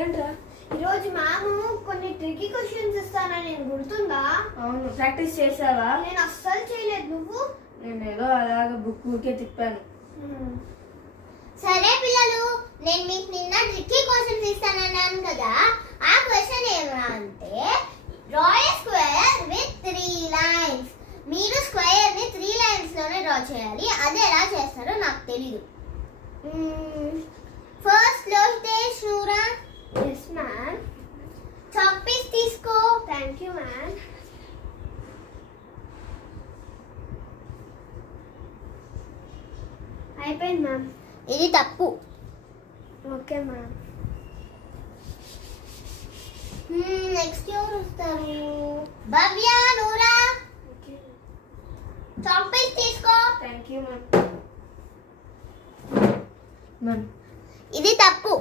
ఏంట్రా? ఈరోజు మ్యామ్ కొన్ని ట్రికీ క్వశ్చన్స్ ఇస్తానని నేను గుర్తుందా? అవును, ప్రాక్టీస్ చేసావా? నేను అస్సలు చేయలేదు. నువ్వు? నేను ఏదో అలాగే బుక్ ఊరికే తిప్పాను. సరే పిల్లలు, నేను మీకు నిన్న ట్రిక్కీ క్వశ్చన్స్ ఇస్తానన్నాను కదా. ఆ క్వశ్చన్ ఏమన్నా అంటే draw A square with 3 lines. మీరు స్క్వేర్ ని 3 లైన్స్ లోనే డ్రా చేయాలి. అది ఎలా చేస్తారో నాకు తెలీదు. First Lohitesh, Noora. Yes ma'am. Chalk piece తీసుకో. Thank you ma'am. అయిపోయింది మ్యామ్. ఇది తప్పు. Okay ma'am. నెక్స్ట్ ఎవరు వస్తారు? భవ్య, నూరా. చాక్ పీస్ తీసుకో. Thank you ma'am. మ్యామ్, ఇది తప్పు.